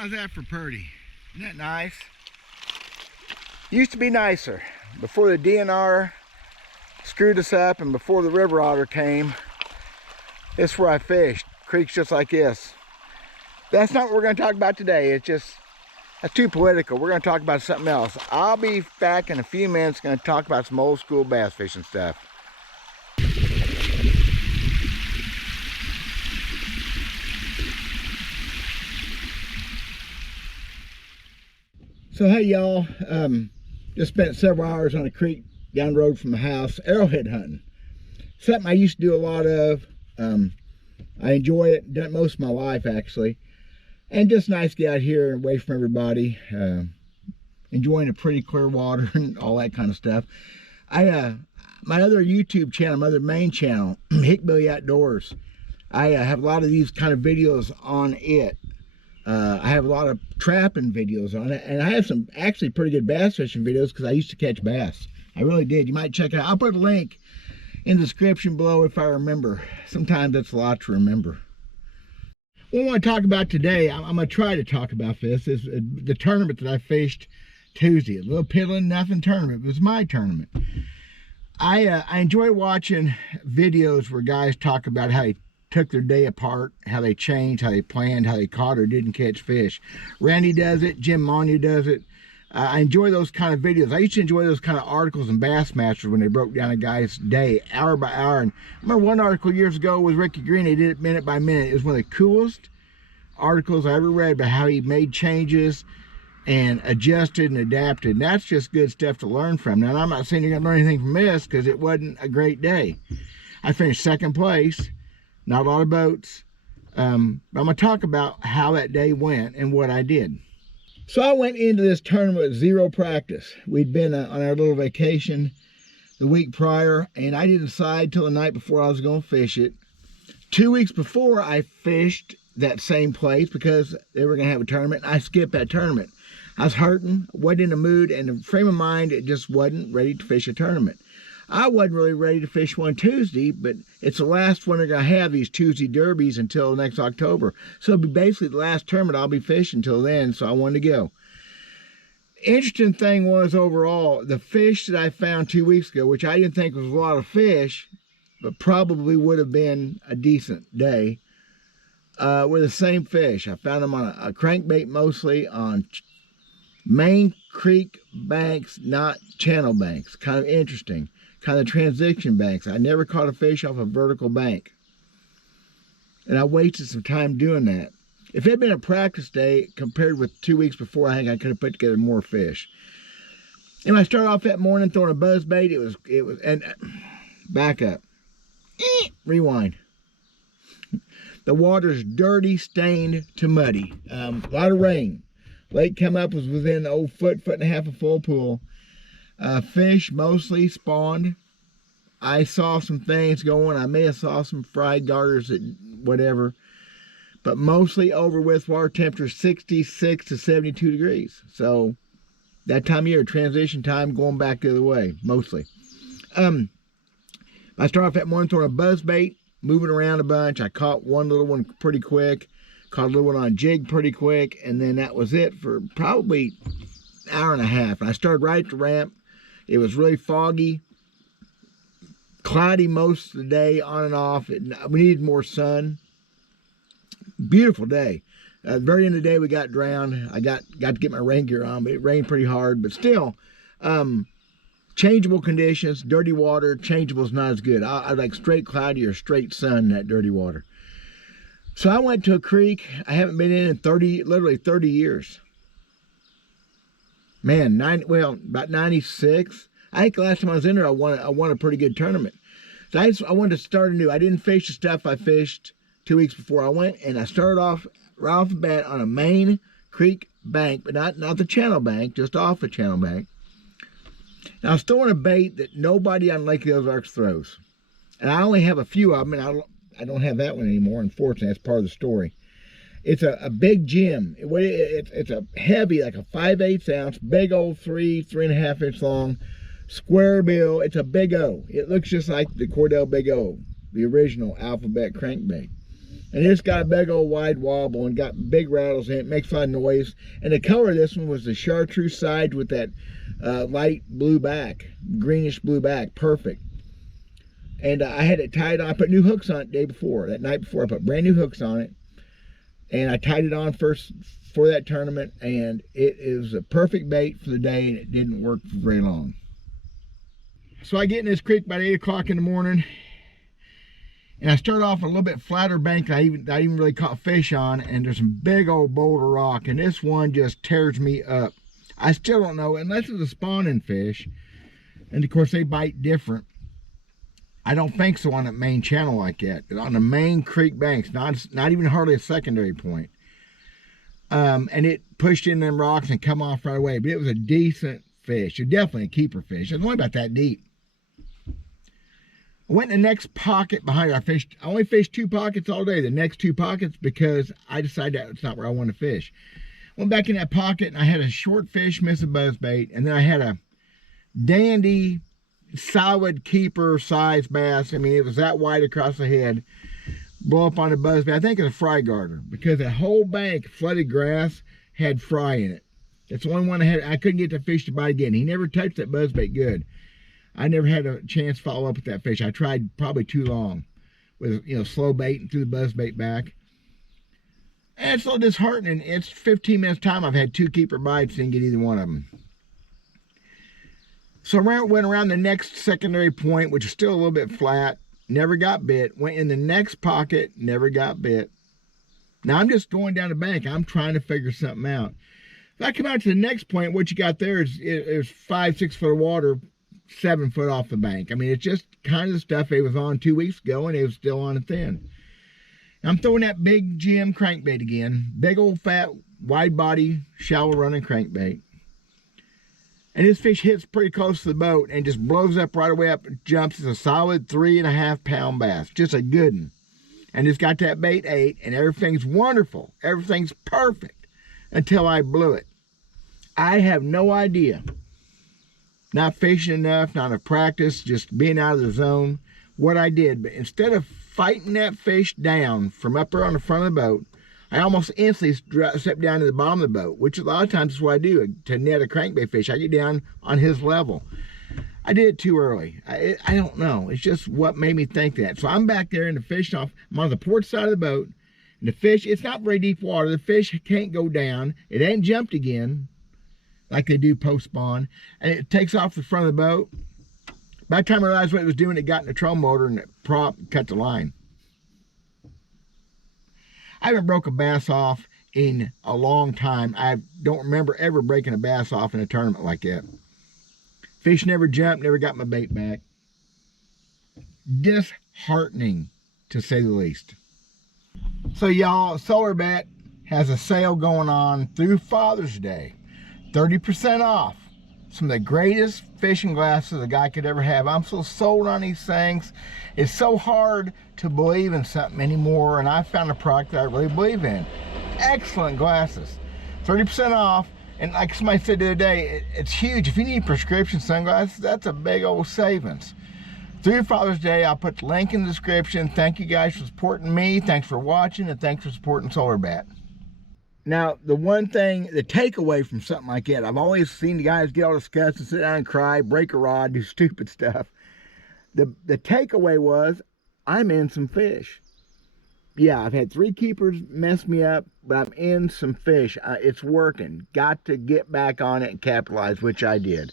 How's that for Purdy? Isn't that nice? Used to be nicer. Before the DNR screwed us up and before the river otter came, this is where I fished. Creeks just like this. That's not what we're going to talk about today. It's just, that's too political. We're going to talk about something else. I'll be back in a few minutes going to talk about some old school bass fishing stuff. So hey y'all, just spent several hours on a creek down the road from the house, arrowhead hunting. Something I used to do a lot of. I enjoy it, done it most of my life actually. And just nice to get out here away from everybody, enjoying the pretty clear water and all that kind of stuff. My other YouTube channel, my other main channel, Hickbilly Outdoors, I have a lot of these kind of videos on it. I have a lot of trapping videos on it, and I have some actually pretty good bass fishing videos because I used to catch bass. I really did. You might check it out. I'll put a link in the description below if I remember. Sometimes that's a lot to remember. What I want to talk about today, I'm going to try to talk about this, is the tournament that I fished Tuesday. A little piddling nothing tournament. It was my tournament. I enjoy watching videos where guys talk about how they took their day apart, how they changed, how they planned, how they caught or didn't catch fish. Randy does it, Jim Monia does it. I enjoy those kind of videos. I used to enjoy those kind of articles in Bassmasters when they broke down a guy's day, hour by hour. And I remember one article years ago with Ricky Green, they did it minute by minute. It was one of the coolest articles I ever read about how he made changes and adjusted and adapted. And that's just good stuff to learn from. Now, I'm not saying you're going to learn anything from this because it wasn't a great day. I finished second place. Not a lot of boats. But I'm going to talk about how that day went and what I did. So I went into this tournament with zero practice. We'd been on our little vacation the week prior, and I didn't decide till the night before I was going to fish it. 2 weeks before, I fished that same place because they were going to have a tournament. I skipped that tournament. I was hurting, wasn't in the mood, and the frame of mind, it just wasn't ready to fish a tournament. I wasn't really ready to fish one Tuesday, but it's the last one they're going to have, these Tuesday derbies, until next October. So it'll be basically the last tournament I'll be fishing until then, so I wanted to go. Interesting thing was, overall, the fish that I found 2 weeks ago, which I didn't think was a lot of fish, but probably would have been a decent day, were the same fish. I found them on a crankbait, mostly on main creek banks, not channel banks. Kind of interesting. Kind of transition banks. I never caught a fish off a vertical bank. And I wasted some time doing that. If it had been a practice day compared with 2 weeks before, I think I could have put together more fish. And I started off that morning throwing a buzz bait. It was, and back up. Rewind. The water's dirty, stained to muddy. A lot of rain. Lake come up was within a foot and a half of full pool. Fish mostly spawned. I saw some things going. I may have saw some fried garters, whatever. But mostly over with water temperature 66 to 72 degrees. So that time of year, transition time, going back the other way, mostly. I started off that morning throwing a buzz bait, moving around a bunch. I caught one little one pretty quick. Caught a little one on a jig pretty quick. And then that was it for probably an hour and a half. And I started right at the ramp. It was really foggy, cloudy most of the day, on and off. We needed more sun. Beautiful day. At the very end of the day, we got drowned. I got to get my rain gear on, but it rained pretty hard. But still, changeable conditions, dirty water. Changeable is not as good. I like straight cloudy or straight sun in that dirty water. So I went to a creek I haven't been in literally 30 years. Man, about 96. I think the last time I was in there, I won a pretty good tournament. So I wanted to start anew. I didn't fish the stuff I fished 2 weeks before I went, and I started off right off the bat on a main creek bank, but not the channel bank, just off the channel bank. Now I was throwing a bait that nobody on Lake of the Ozarks throws, and I only have a few of them, and I don't have that one anymore. Unfortunately, that's part of the story. It's a big Jim. It's a heavy, like a 5/8 ounce, big old 3.5 inch long, square bill. It's a Big O. It looks just like the Cordell Big O, the original alphabet crankbait. And it's got a big old wide wobble and got big rattles in it. Makes a lot of noise. And the color of this one was the chartreuse side with that light blue back, greenish blue back. Perfect. And I had it tied on. I put new hooks on it the day before. That night before, I put brand new hooks on it. And I tied it on first for that tournament. And it is a perfect bait for the day, and it didn't work for very long. So I get in this creek about 8 o'clock in the morning. And I start off a little bit flatter bank that I even really caught fish on, and there's some big old boulder rock, and this one just tears me up. I still don't know, unless it's a spawning fish, and of course they bite different. I don't think so on that main channel like that. On the main creek banks, not even hardly a secondary point. And it pushed in them rocks and come off right away, but it was a decent fish. It was definitely a keeper fish. It was only about that deep. I went in the next pocket behind it. I only fished 2 pockets all day, the next 2 pockets, because I decided that's not where I want to fish. Went back in that pocket, and I had a short fish miss a buzzbait, and then I had a dandy, solid keeper size bass. I mean, it was that wide across the head, blow up on the buzzbait. I think it's a fry garter, because the whole bank of flooded grass had fry in it. It's the only one I couldn't get the fish to bite again. He never touched that buzzbait good. I never had a chance to follow up with that fish. I tried probably too long with, slow bait and threw the buzzbait back. And it's so disheartening. It's 15 minutes time. I've had 2 keeper bites, didn't get either one of them. So I went around the next secondary point, which is still a little bit flat. Never got bit. Went in the next pocket, never got bit. Now I'm just going down the bank. I'm trying to figure something out. If I come out to the next point, what you got there is 5, 6 foot of water, 7 foot off the bank. I mean, it's just kind of the stuff it was on 2 weeks ago, and it was still on it then. I'm throwing that big Jim crankbait again. Big old fat, wide body, shallow running crankbait. And this fish hits pretty close to the boat and just blows up right away up and jumps. It's a solid 3.5 pound bass. Just a good one. And it's got that bait 8, and everything's wonderful. Everything's perfect until I blew it. I have no idea. Not fishing enough, not enough practice, just being out of the zone, what I did. But instead of fighting that fish down from up there on the front of the boat, I almost instantly stepped down to the bottom of the boat, which a lot of times is what I do to net a crankbait fish. I get down on his level. I did it too early. I don't know. It's just what made me think that. So I'm back there and the fish off. I'm on the port side of the boat. And the fish, it's not very deep water. The fish can't go down. It ain't jumped again, like they do post-spawn, and it takes off the front of the boat. By the time I realized what it was doing, it got in the trolling motor and it cut the line. I haven't broke a bass off in a long time. I don't remember ever breaking a bass off in a tournament like that. Fish never jumped, never got my bait back. Disheartening, to say the least. So y'all, Solar Bet has a sale going on through Father's Day. 30% off. Some of the greatest fishing glasses a guy could ever have. I'm so sold on these things. It's so hard to believe in something anymore, and I found a product that I really believe in. Excellent glasses. 30% off, and like somebody said the other day, it's huge. If you need prescription sunglasses, that's a big old savings. Through Father's Day, I'll put the link in the description. Thank you guys for supporting me. Thanks for watching, and thanks for supporting Solar Bet. Now, the one thing, the takeaway from something like that, I've always seen the guys get all disgusted and sit down and cry, break a rod, do stupid stuff. The takeaway was, I'm in some fish. Yeah, I've had 3 keepers mess me up, but I'm in some fish. It's working. Got to get back on it and capitalize, which I did.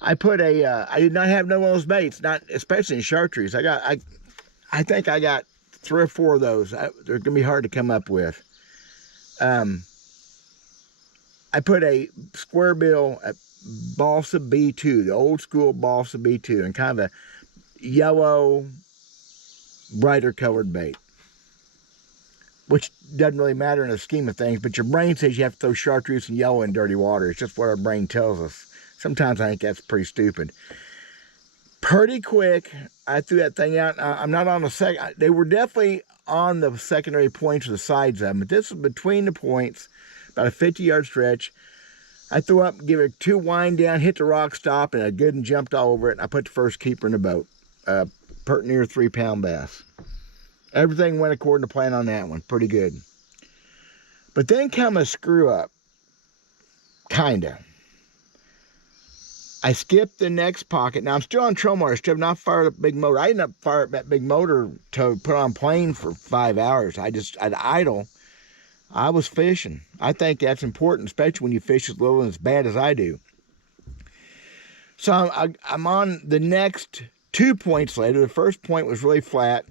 I put I did not have no one of those baits, not especially in chartreuse. I think I got 3 or 4 of those. They're going to be hard to come up with. I put a square bill at balsa B2, the old school balsa B2, and kind of a yellow, brighter colored bait, which doesn't really matter in the scheme of things, but your brain says you have to throw chartreuse and yellow in dirty water. It's just what our brain tells us. Sometimes I think that's pretty stupid. Pretty quick, I threw that thing out. I'm not on the second. They were definitely on the secondary points or the sides of them, but this was between the points, about a 50-yard stretch. I threw up, give it 2 wind down, hit the rock, stop, and I good and jumped all over it. And I put the first keeper in the boat, pert near 3 pound bass. Everything went according to plan on that one. Pretty good. But then come a screw up. Kinda. I skipped the next pocket. Now I'm still on troll motor. I still have not fired up big motor. I didn't fire up that big motor to put on plane for 5 hours. I'd idle. I was fishing. I think that's important, especially when you fish as little and as bad as I do. So I'm on the next 2 points later. The first point was really flat.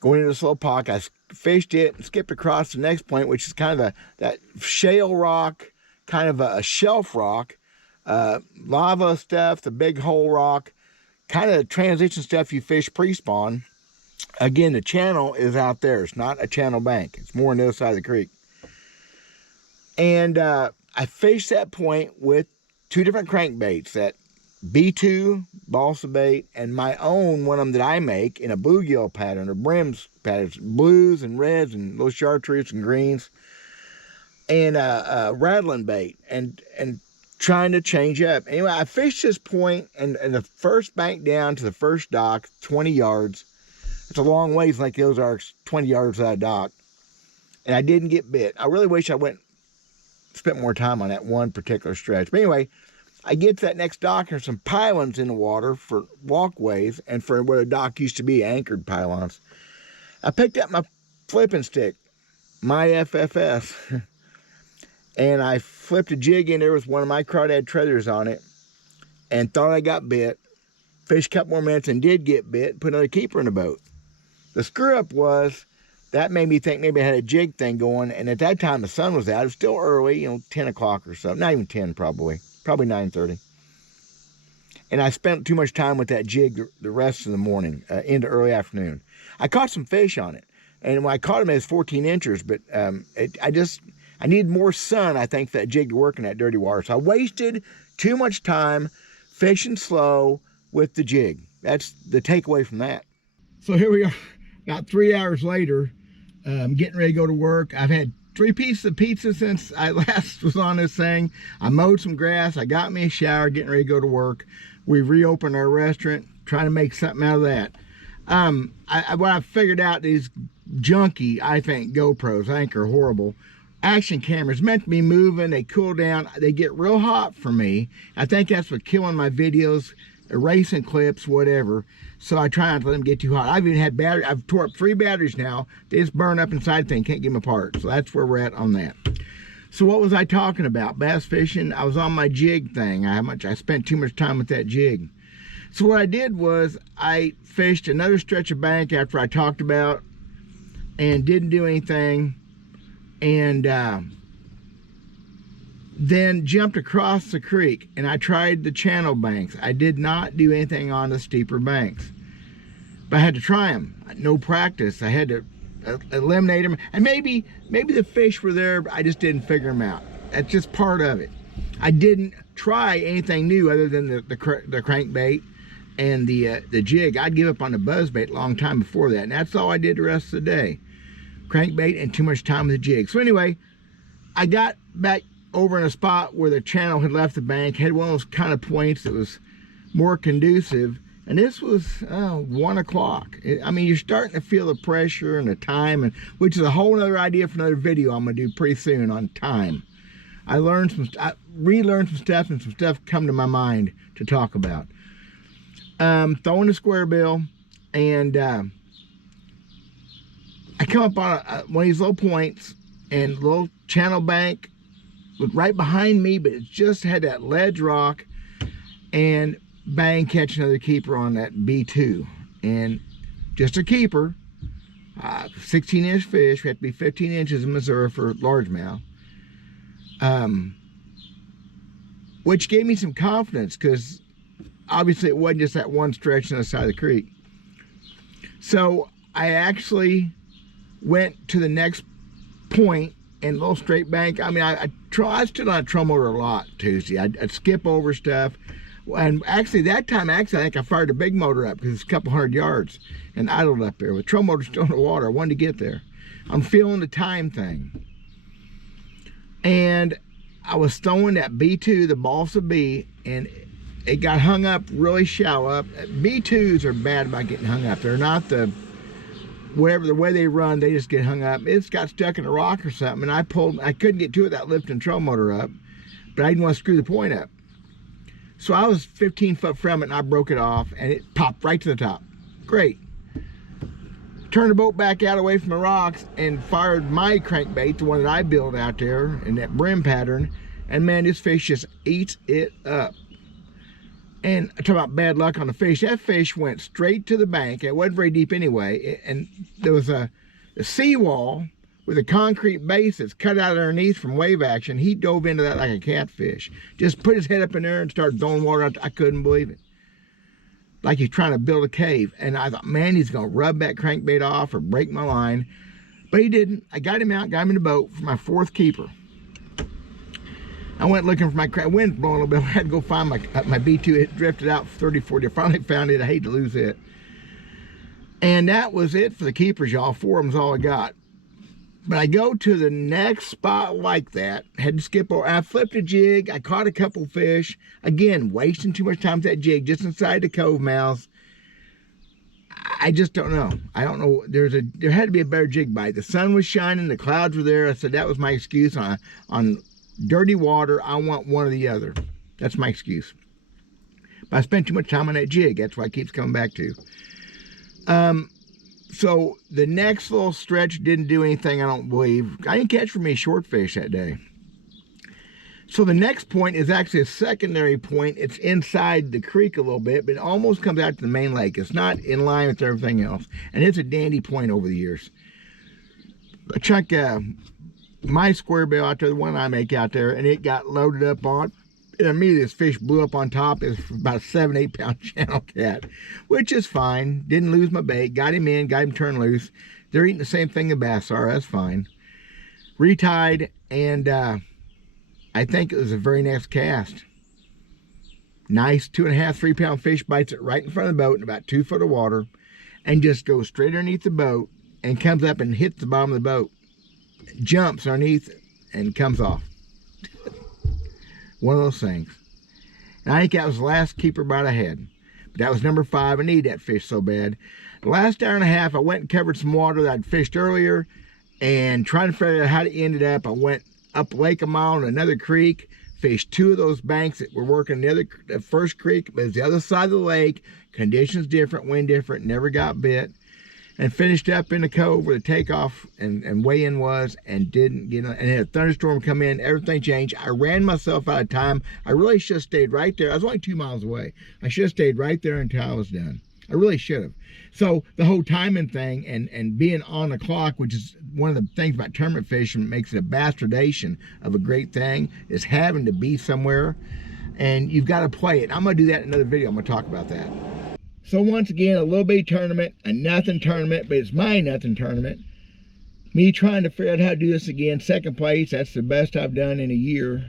Going into this little pocket, I fished it and skipped across the next point, which is kind of that shale rock, kind of a shelf rock, lava stuff, the big hole rock, kind of transition stuff you fish pre-spawn. Again, the channel is out there. It's not a channel bank. It's more on the other side of the creek. And I fished that point with 2 different crankbaits, that B2 balsa bait and my own one of them that I make in a bluegill pattern or brims patterns, blues and reds and little chartreuse and greens, and a rattling bait and trying to change up. Anyway, I fished this point and the first bank down to the first dock, 20 yards. It's a long ways, like those are 20 yards out of dock. And I didn't get bit. I really wish I spent more time on that one particular stretch. But anyway, I get to that next dock, and there's some pylons in the water for walkways and for where the dock used to be, anchored pylons. I picked up my flipping stick, my FFS, and I flipped a jig in there with one of my crawdad treaders on it and thought I got bit. Fished a couple more minutes and did get bit, put another keeper in the boat. The screw up was, that made me think maybe I had a jig thing going, and at that time the sun was out. It was still early, 10 o'clock or so. Not even 10 probably 9:30. And I spent too much time with that jig the rest of the morning, into early afternoon. I caught some fish on it, and when I caught them, it was 14 inches, but I needed more sun, I think, for that jig to work in that dirty water. So I wasted too much time fishing slow with the jig. That's the takeaway from that. So here we are, about 3 hours later, getting ready to go to work. I've had 3 pieces of pizza since I last was on this thing. I mowed some grass. I got me a shower, getting ready to go to work. We reopened our restaurant, trying to make something out of that. What I figured out, these junky, I think, GoPros, I think are horrible. Action cameras meant to be moving. They cool down. They get real hot for me. I think that's what killing my videos, erasing clips, whatever. So I try not to let them get too hot. I've even had battery. I've tore up 3 batteries now. They just burn up inside the thing. Can't get them apart. So that's where we're at on that. So what was I talking about? Bass fishing. I was on my jig thing. I spent too much time with that jig. So what I did was I fished another stretch of bank after I talked about and didn't do anything. And then jumped across the creek, and I tried the channel banks. I did not do anything on the steeper banks, but I had to try them. No practice. I had to eliminate them, and maybe the fish were there, but I just didn't figure them out. That's just part of it. I didn't try anything new other than the crankbait and the jig. I'd give up on the buzzbait a long time before that, and that's all I did the rest of the day. Crankbait and too much time with the jig. So anyway, I got back over in a spot where the channel had left the bank, had one of those kind of points that was more conducive, and this was 1 o'clock. I mean, you're starting to feel the pressure and the time, and which is a whole other idea for another video I'm gonna do pretty soon on time. I relearned some stuff, and some stuff come to my mind to talk about. Throwing the square bill, and I come up on one of these little points, and the little channel bank was right behind me, but it just had that ledge rock, and bang, catch another keeper on that B2. And just a keeper, 16-inch fish. We have to be 15 inches in Missouri for largemouth. Which gave me some confidence, because obviously it wasn't just that one stretch on the side of the creek. So I actually went to the next point and a little straight bank. I mean, I stood on a troll motor a lot Tuesday. I'd skip over stuff. And actually, that time, I think I fired a big motor up because it's a couple 100 yards and idled up there. With troll motor still in the water, I wanted to get there. I'm feeling the time thing. And I was throwing that B2, the balsa B, and it got hung up really shallow up. B2s are bad about getting hung up. They're not the whatever the way they run, they just get hung up. It's got stuck in a rock or something, and I couldn't get to it without lifting the trolling motor up, but I didn't want to screw the point up. So I was 15 foot from it, and I broke it off, and it popped right to the top. Great. Turned the boat back out away from the rocks and fired my crankbait, the one that I built out there in that brim pattern, and man, this fish just eats it up. And I talk about bad luck on the fish. That fish went straight to the bank. It wasn't very deep anyway, and there was a seawall with a concrete base that's cut out underneath from wave action. He dove into that like a catfish. Just put his head up in there and started throwing water out. I couldn't believe it. Like he's trying to build a cave. And I thought, man, he's going to rub that crankbait off or break my line. But he didn't. I got him out, got him in the boat for my 4th keeper. I went looking for my crank. Wind blowing a little bit. I had to go find my B2. It drifted out 30, 40. I finally found it. I hate to lose it. And that was it for the keepers, y'all. 4 of them's all I got. But I go to the next spot like that. Had to skip over. I flipped a jig. I caught a couple fish. Again, wasting too much time with that jig just inside the cove mouth. I just don't know. I don't know. There had to be a better jig bite. The sun was shining. The clouds were there. I said that was my excuse on dirty water. I want one or the other. That's my excuse. But I spent too much time on that jig. That's why it keeps coming back to. So the next little stretch didn't do anything, I don't believe. I didn't catch for me short fish that day. So the next point is actually a secondary point. It's inside the creek a little bit, but it almost comes out to the main lake. It's not in line with everything else. And it's a dandy point over the years. I chuck my square bill out there, the one I make out there, and it got loaded up on. And immediately this fish blew up on top. It's about a 7-8 pound channel cat, which is fine. Didn't lose my bait. Got him in, got him turned loose. They're eating the same thing the bass are. That's fine. Retied, and I think it was the very next cast. Nice 2.5, 3 pound fish bites it right in front of the boat in about 2 foot of water and just goes straight underneath the boat and comes up and hits the bottom of the boat. Jumps underneath and comes off. One of those things. And I think that was the last keeper bite I had. But that was number 5. I need that fish so bad. The last hour and a half, I went and covered some water that I'd fished earlier and trying to figure out how to end it up. I went up Lake a mile in another creek, fished 2 of those banks that were working the first creek, but it's the other side of the lake. Conditions different, wind different, never got bit. And finished up in the cove where the takeoff and weigh-in was, and didn't get on. And had a thunderstorm come in, everything changed. I ran myself out of time. I really should have stayed right there. I was only 2 miles away. I should have stayed right there until I was done. I really should have. So the whole timing thing and being on the clock, which is one of the things about tournament fishing that makes it a bastardization of a great thing, is having to be somewhere, and you've got to play it. I'm going to do that in another video. I'm going to talk about that. So once again, a little bitty tournament, a nothing tournament, but it's my nothing tournament. Me trying to figure out how to do this again. 2nd place, that's the best I've done in a year.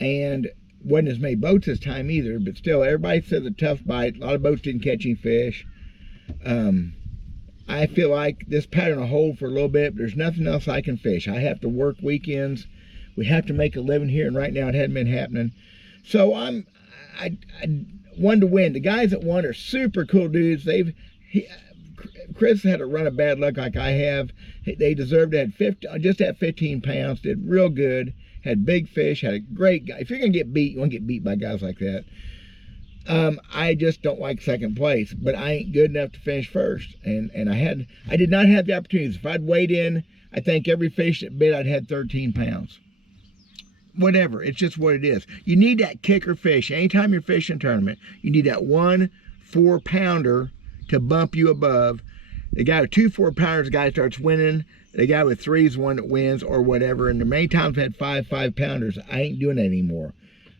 And wasn't as many boats this time either, but still, everybody said a tough bite. A lot of boats didn't catch any fish. I feel like this pattern will hold for a little bit, but there's nothing else I can fish. I have to work weekends. We have to make a living here, and right now it hadn't been happening. So I won to win. The guys that won are super cool dudes. Chris had a run of bad luck like I have. They deserved it. Just at 15 pounds, did real good. Had big fish, had a great guy. If you're gonna get beat, you want to get beat by guys like that. I just don't like 2nd place, but I ain't good enough to finish first. And I did not have the opportunities. If I'd weighed in, I think every fish that bit I'd had 13 pounds. Whatever, it's just what it is. You need that kicker fish. Anytime you're fishing a tournament, you need that 1 4-pounder to bump you above. The guy with 2 4-pounders, the guy starts winning. The guy with 3 is the one that wins, or whatever. And the many times I've had 5 5-pounders, I ain't doing that anymore.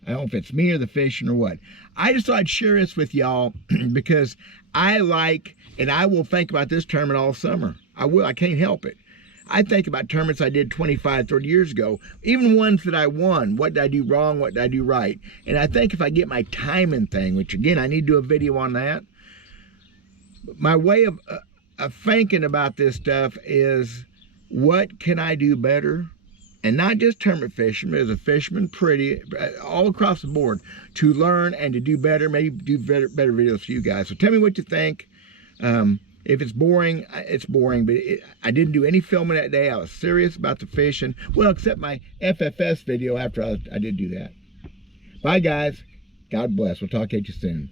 I don't know if it's me or the fishing or what. I just thought I'd share this with y'all because I like, and I will think about this tournament all summer. I will, I can't help it. I think about tournaments I did 25, 30 years ago, even ones that I won. What did I do wrong? What did I do right? And I think if I get my timing thing, which again, I need to do a video on that. My way of thinking about this stuff is, what can I do better? And not just tournament fishing, but as a fisherman, all across the board, to learn and to do better, maybe do better videos for you guys. So tell me what you think. If it's boring, it's boring. But I didn't do any filming that day. I was serious about the fishing. Well, except my FFS video after I did do that. Bye, guys. God bless. We'll talk to you soon.